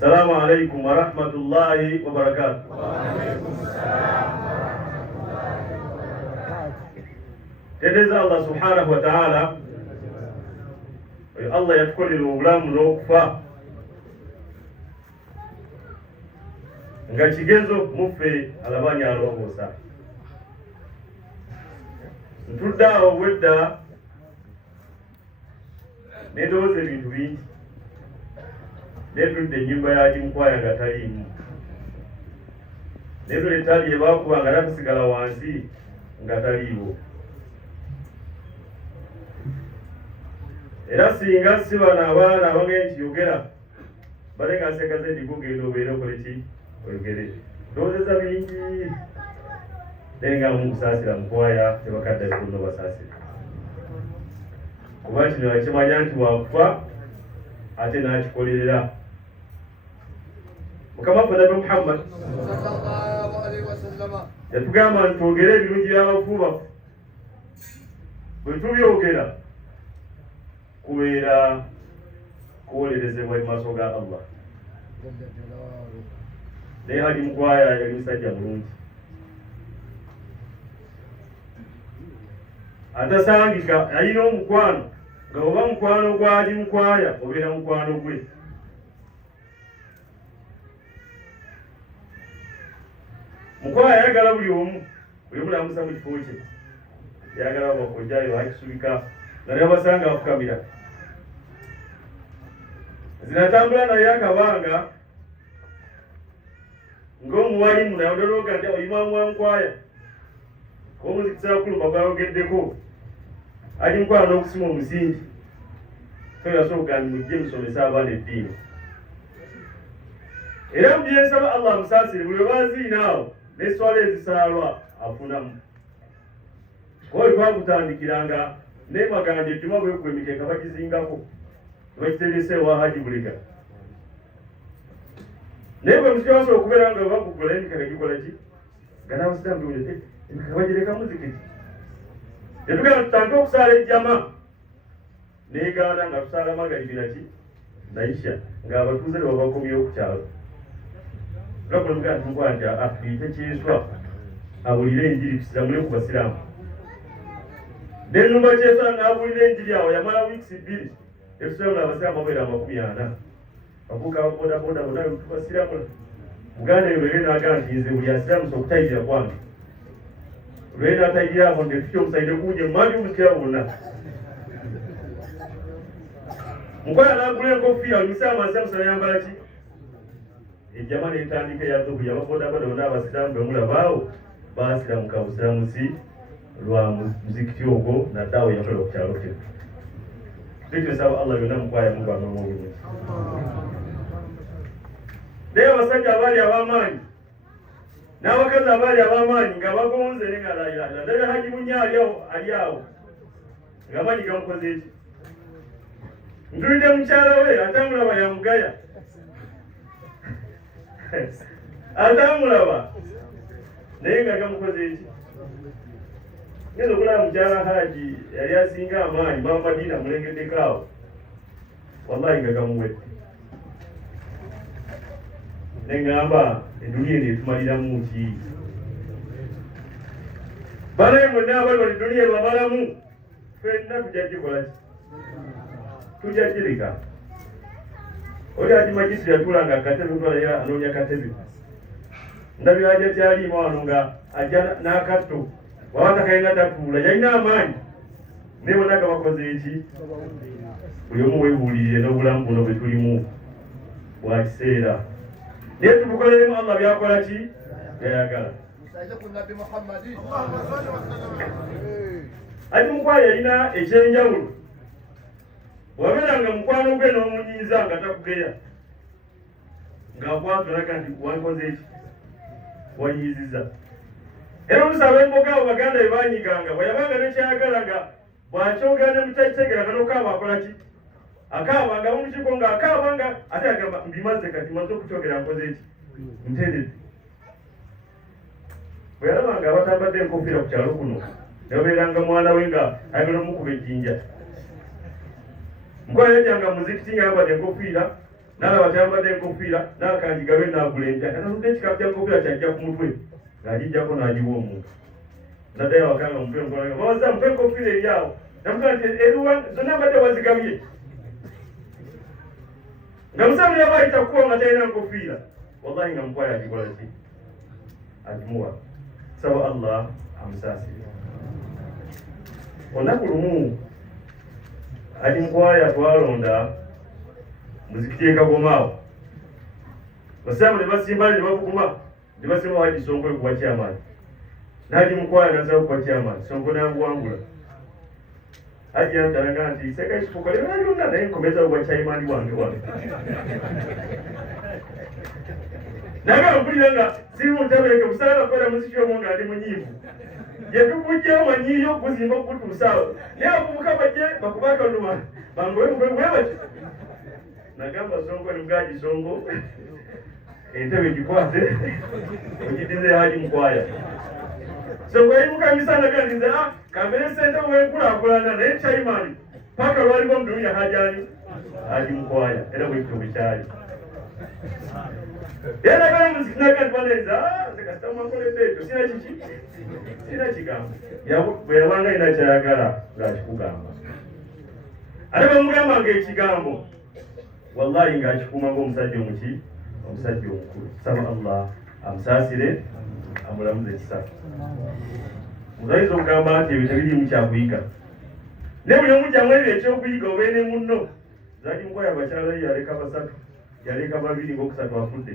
Assalamu alaikum wa rahmatullahi wa barakatuh. Tedeza Allah subhanahu wa ta'ala Allah yatukolera obulamu n'okufa nga kigezo muffe alabanye alongoosa. Ntudde awo bwedda nedowooza ebintu bingi, netudde ennyumba ya Kimukwaya nga taliimu, nezo letali ebakuba nga natusigala wansi nga taliiwo. Era singa si bano abaana abagenda kiyogera bale nga nsekaze ndigugenda obeere okole ki oyogere ndowoozeza bingi naye nga mukusaasira Mukwaya tebakadda bikuno basaasira kuba kino yakimanya nti wakufa ate n'akikolerera. Mukama waffe Nabi Muhammad yatugamba nti twogere ebirungi by'abafu baffe, bwe tubyogera kubeera kuwolerezebwa mu maaso ga Allah. Naye Haji Mukwaya yali musajja mulungi, atasangika, alina omukwano nga oba mukwano gwa Haji Mukwaya obeera mukwano gwe. Mukwaya yayagala buli omu namusa mu kifo kye, yayagala bakojjayo akisubika naye abasanga afukamira. Zinatambula naye akabanga ng'omuwalimu naye odolooga nti oyimamu wa Mukwaya omuzikisa kulumba gwayogeddeko Haji Mukwaya n'okusima omusingi toyasooka nti mujje musomesa abaana eddiini. Era mu byensaba Allah amusaasire buli lwebaziina awo n'eswala ezisaalwa afunamu. Oyo twakutandikiranga n'emaganja ejjuma bwekwe emikeeka bagizingako bakiterese wa Haji Bulega. Naye bwe mukiwasobola okubeera nga bakugula emikeeka gikola ki gana abasiraamu biwulete emikeeka bagireka muzikiti. Tetugenda tutandike okusaala ejjama neegaana nga tusaala magalibira ki naisha ng'abatuuze ne babakomyewo ku kyalo. Lwakulemugana tumukwaa nti tuyite kyeswa abulire enjiri tusiramule ku basiraamu. N'ennumba kyeswa n'abulira enjiri awo yamala wiikisi 2 etusiramula abasiraamu babeera 40. Bavuka ababodaboda bonna tubasiramula. Muganda eyo lwere n'agamba nti nze buli asiramusa okutayirira kwange. Lwere n'atayirira awo ne tutya omusaide kunje mmanyi omukira bonna. Mukwaya n'agula enkofiira omusiraamu asiramusa n'ayambala ki? Ejjama n'entandika eyadduku yababodaboda bonna abasiraamu bemulabaawo baasiramuka busiramusi lwa muzikiti ogwo naddaawo yakola ku kyalo kye. Tukyusaba Allah byonna Mukwaya mubanga omubulungi. Naye abasajja abaali ab'amaanyi n'abakazi abaali ab'amaanyi nga bagonze ne nga layirayira ddala Haji Munya ali awo ng'amaanyi gamukoze eki. Ntulidde mukyala we atamulaba yamugaya atamulaba naye nga gamukoze eki. Ngeze okulaba mukyala Haji yali asinga amaanyi Mama Madina mulengeddeko awo wallahi nga gamuwedde. Nengamba eddunia eno etumaliramu ki? Banaye mwenna abali bali eddunia bamalamu ffenna tujja kikola ki? Tujja kireka. Oli Haji Majisi yatulanga akatebe otwala anoonya katebe. Ndabira ajja kyalimu wano nga ajja n'akatto wabata kalina tatuula yalina amaanyi naye bonna gabakoze eki? Buli omu weebuulirire n'obulamu buno bwe tulimu bwa kiseera. Naye tumukoleremu Allah byakola ki? Byayagala. Haji Mukwaya yalina ekyenjawulo. Wabeeranga mukwano gwe n'omunyiiza nga takugeya ng'akwatulaga nti wankoze eki? Wanyiizizza. Era olusaba emboga abo baganda bye baanyiganga bwe yabanga nekyayagala nga bw'akyogera ne mutakitegeranga n'okaaba akola ki? Akaabanga mumukiko ng'akaabanga ate agamba mbimaze kati maze okukyogera nkoze eki? Ntendedde. Bwe yalabanga abatambadde enkofiira ku kyalo kuno ne babeeranga mwana we nga ayagala omukuba ejjinja. Mukwaya yajjanga muzikiti nga yambadde enkofiira nalaba kyambadde enkofiira n'akanjigabe n'akulempya katatudde ekikapu kya nkofiira kyajja ku mutwe ng'agijjako n'agiwa omuntu naddayo awakanga mutwe nkolanga bawaza mutwe enkofiira eryawo namugaa nti eruwa zonna mbadde wazigabye nga musamuli aba ayita kuwa nga talina nkofiira wallahi nga mukwaya agikola ki agimuwa saba Allah amusaasire olunaku lumu ali mukwaya twalonda muzikiti ekagomaawo basaamu ne basimbale ne bavuguma ne basimba Haji Sonko kuba kyamaani n'ali mukwaya nasaba kuba kyamaani Sonko n'amuwangula Haji yamutalaga nti seka ekifuuka lyonna lyonna naye nkomeza kuba kyayimaani wange wange naga mpulira nga sirimu ntabereke busala bakola muziki omwo nga ndi munyiivu yetukujja manyiyo okuzimba okutuusaawo naye abavubuka bajje bakubaka luma bangwebaki nagamba Sonko ni Haji Sonko entebe gikwate ogidize Haji mukwaya Sonko yayimukambisa nagandize kambere sente wenkulaakulana naye kyayimaani paka lwaliwo mudumya hajani Haji mukwaya era bwekito bwekyali era kama muzikinaga ntibaneza sekasitamakole beto sina kiki sina kigambo bwe yabanga ina kyayagala ng'akikugamba ate bamugamba ng'ekigambo wallahi ng'akikuuma ng'omusajja omuki omusajja omukulu saba Allah amusaasire amulamuze ekisafu muzayinza okugamba nti ebyo tebirimu kyakuyiga ne buli omu gyamu ebyo ekyokuyiga obeene munno Haji mukwaya abakyala yaleka basatu yaleka babiri ng'okusatu afudde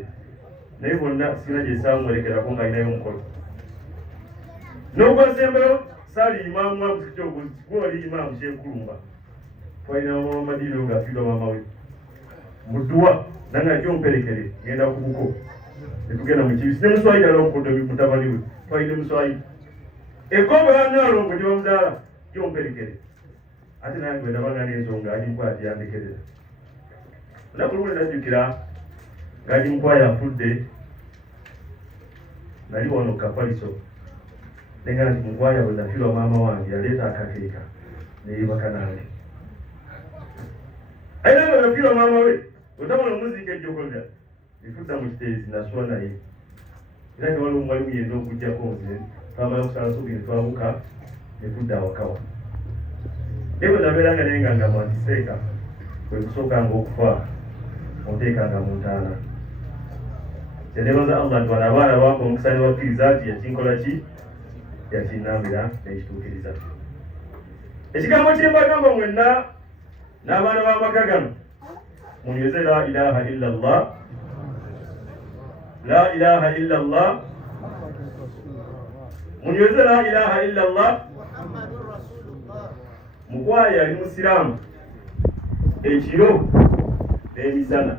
naye bonna sina gye saamwerekerako ng'alinayo omukolo n'ogwasembayo saali imaamu wa muzikiti gwoli imaamu kyenkulumba twalina mama Madiiro ng'afiirwa maama we mudduwa nange ajja omperekere genda ku buko netugenda mu kibisi ne muswayi yalonkodde mutabani we twalina muswayi ekkombo yanaalongo gye bamuzaala gyomperekere ate nange bwe nabanga n'ensonga Haji mukwaya teyandekerera olunaku lumu najjukira Haji mukwaya afudde nali wano kapaliso nenga nti mukwaya bwe nafiirwa maama wange yaleeta akakeeka neyebaka nange aye nange nafiirwa maama we otabona omuziika ejjokolera nifudda mu kiteezi naswa naye era tewaliwo mwalimu yenna okujjako nze twamala okusala subi ne twabuka nefudda awakawa naye bwe nabeeranga naye nga ngamba nti seeka bwe kusookanga okufa oteekanga mu ntaana kyenebaza Allah nti wano abaana bampa omukisa ne bakkiriza nti yakinkola ki yakinnambira nekituukiriza ekigambo kyembagamba mwenna n'abaana b'amaka gano munyweze la ilaha illa Allah la ilaha illa Allah munyweze la ilaha illa Allah mukwaya ali musiraamu ekiro n'emisana